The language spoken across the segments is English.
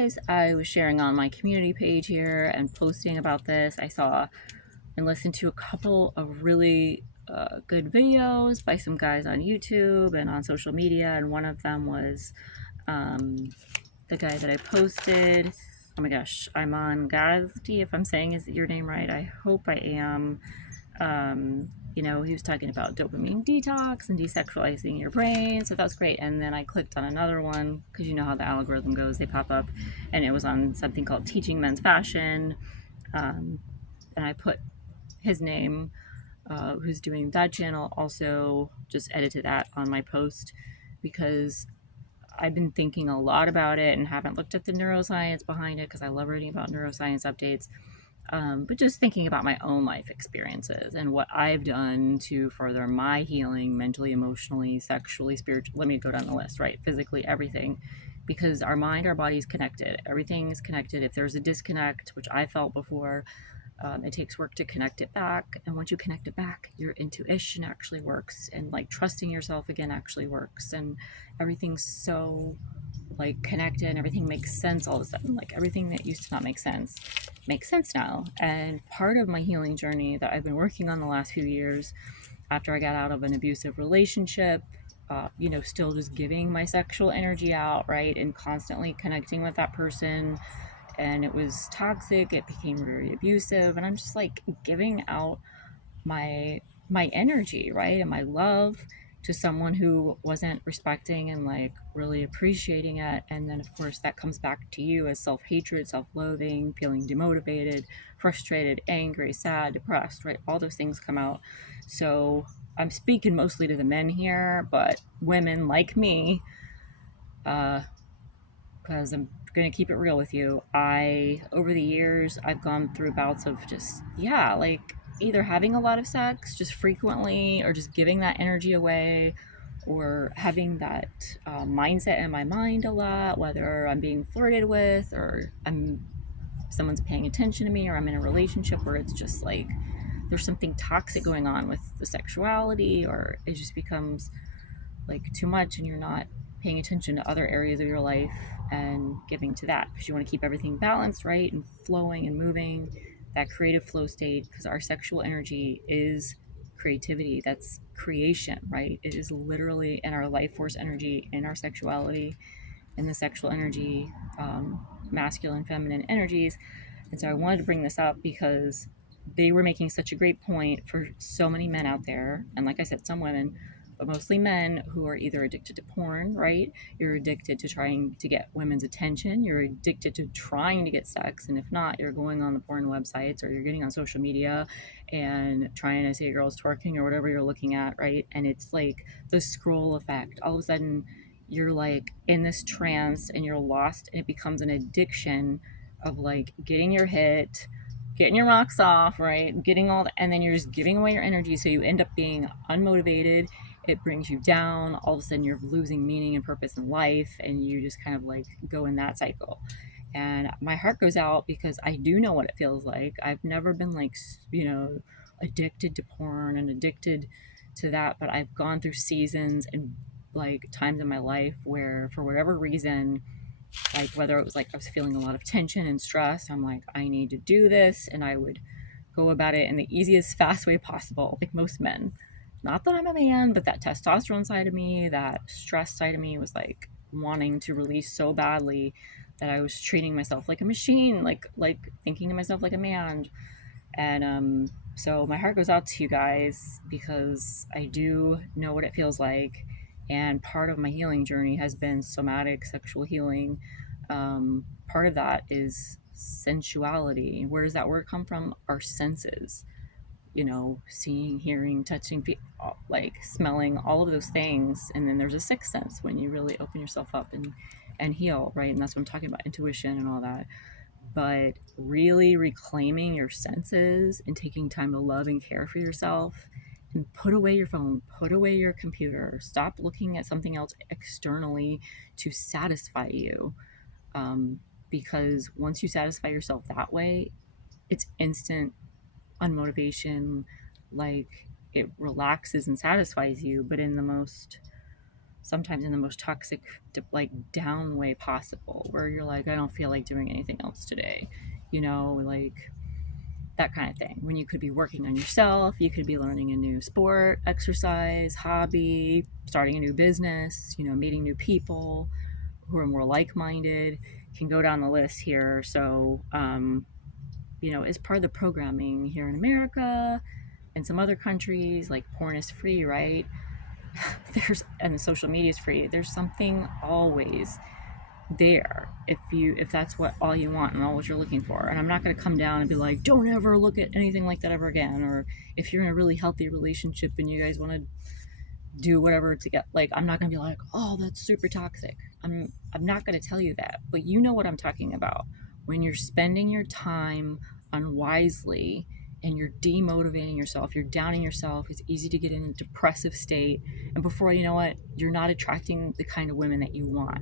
guys, I was sharing on my community page here and posting about this. I saw and listened to a couple of really good videos by some guys on YouTube and on social media, and one of them was the guy that I posted. Oh my gosh, I'm on Gazdi, if I'm saying is your name right. I hope I am. He was talking about dopamine detox and desexualizing your brain. So that was great. And then I clicked on another one because you know how the algorithm goes, they pop up. And it was on something called Teaching Men's Fashion. And I put his name, who's doing that channel, also just edited that on my post because I've been thinking a lot about it and haven't looked at the neuroscience behind it because I love reading about neuroscience updates. But just thinking about my own life experiences and what I've done to further my healing mentally, emotionally, sexually, spiritually. Let me go down the list, right? Physically, everything. Because our mind, our body is connected. Everything is connected. If there's a disconnect, which I felt before, it takes work to connect it back. And once you connect it back, your intuition actually works. And like trusting yourself again actually works. And everything's so like connected and everything makes sense all of a sudden. Like everything that used to not make sense makes sense now. And part of my healing journey that I've been working on the last few years after I got out of an abusive relationship, still just giving my sexual energy out, right? And constantly connecting with that person. And it was toxic, it became very abusive. And I'm just like giving out my energy, right? And my love to someone who wasn't respecting and like really appreciating it. And then of course that comes back to you as self-hatred, self-loathing, feeling demotivated, frustrated, angry, sad, depressed, right? All those things come out. So I'm speaking mostly to the men here, but women like me, because I'm going to keep it real with you. Over the years, I've gone through bouts of just, yeah, like either having a lot of sex just frequently or just giving that energy away or having that mindset in my mind a lot, whether I'm being flirted with or someone's paying attention to me or I'm in a relationship where it's just like there's something toxic going on with the sexuality or it just becomes like too much and you're not paying attention to other areas of your life and giving to that because you want to keep everything balanced, right? And flowing and moving, that creative flow state, because our sexual energy is creativity. That's creation, right? It is literally in our life force energy, in our sexuality, in the sexual energy, masculine, feminine energies. And so I wanted to bring this up because they were making such a great point for so many men out there. And like I said, some women, but mostly men who are either addicted to porn, right? You're addicted to trying to get women's attention. You're addicted to trying to get sex. And if not, you're going on the porn websites or you're getting on social media and trying to see a girl's twerking or whatever you're looking at, right? And it's like the scroll effect. All of a sudden, you're like in this trance and you're lost and it becomes an addiction of like getting your hit, getting your rocks off, right? Getting all that, and then you're just giving away your energy. So you end up being unmotivated. It brings you down. All of a sudden, you're losing meaning and purpose in life, and you just kind of like go in that cycle. And my heart goes out because I do know what it feels like. I've never been like, addicted to porn and addicted to that, but I've gone through seasons and like times in my life where, for whatever reason, like whether it was like I was feeling a lot of tension and stress, I'm like, I need to do this. And I would go about it in the easiest, fast way possible, like most men. Not that I'm a man, but that testosterone side of me, that stress side of me was like wanting to release so badly that I was treating myself like a machine, like thinking to myself like a man. And so my heart goes out to you guys because I do know what it feels like. And part of my healing journey has been somatic sexual healing. Part of that is sensuality. Where does that word come from? Our senses, seeing, hearing, touching, like smelling, all of those things. And then there's a sixth sense when you really open yourself up and heal, right? And that's what I'm talking about, intuition and all that. But really reclaiming your senses and taking time to love and care for yourself and put away your phone, put away your computer, stop looking at something else externally to satisfy you. Because once you satisfy yourself that way, it's instant unmotivation, like it relaxes and satisfies you, but in the most sometimes in the most toxic, like down way possible, where you're like, I don't feel like doing anything else today, like that kind of thing. When you could be working on yourself, you could be learning a new sport, exercise, hobby, starting a new business, meeting new people who are more like-minded. Can go down the list here. So as part of the programming here in America and some other countries, like porn is free, right? And social media is free. There's something always there if that's what all you want and all what you're looking for. And I'm not going to come down and be like, don't ever look at anything like that ever again. Or if you're in a really healthy relationship and you guys want to do whatever to get, like, I'm not going to be like, oh, that's super toxic. I'm not going to tell you that, but you know what I'm talking about. When you're spending your time unwisely and you're demotivating yourself, you're downing yourself, it's easy to get in a depressive state. And before you know it, you're not attracting the kind of women that you want.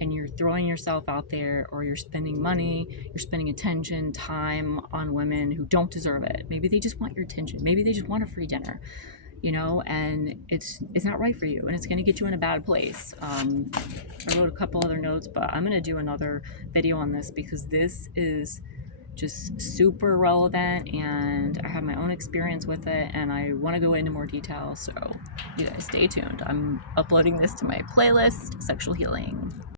And you're throwing yourself out there, or you're spending money, you're spending attention, time on women who don't deserve it. Maybe they just want your attention. Maybe they just want a free dinner, and it's not right for you, and it's going to get you in a bad place. I wrote a couple other notes, but I'm going to do another video on this because this is just super relevant, and I have my own experience with it, and I want to go into more detail. So you guys stay tuned. I'm uploading this to my playlist, Sexual Healing.